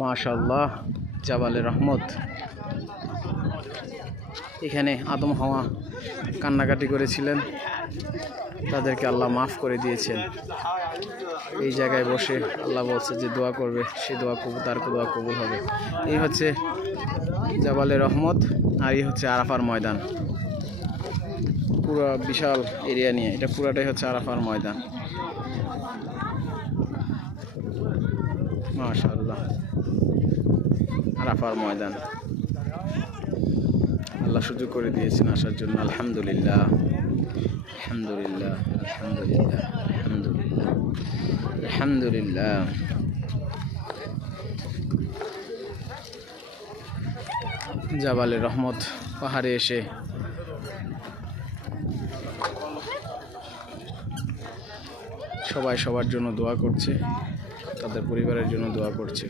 মাশাল্লাহ জাবালে রহমত। এখানে আদম হাওয়া কান্নাকাটি করেছিলেন। তাদেরকে আল্লাহ মাফ করে দিয়েছেন। এই জায়গায় বসে আল্লাহ বলছে যে দোয়া করবে, সে দোয়া কবুল, তার দোয়া কবুল হবে। এই হচ্ছে জাবালে রহমত, আর এই হচ্ছে আরাফার ময়দান। পুরো বিশাল এরিয়া নিয়ে, এটা পুরাটাই হচ্ছে আরাফার ময়দান। মাশাআল্লাহ। আরাফার ময়দান। আল্লাহ সুযোগ করে দিয়েছেন আসার জন্য। আলহামদুলিল্লাহ। আলহামদুলিল্লাহ আলহামদুলিল্লাহ আলহামদুলিল্লাহ আলহামদুলিল্লাহ। জাবালে রহমত পাহাড়ে এসে সবাই সবার জন্য দোয়া করছে। তাদের পরিবারের জন্য দোয়া করছি।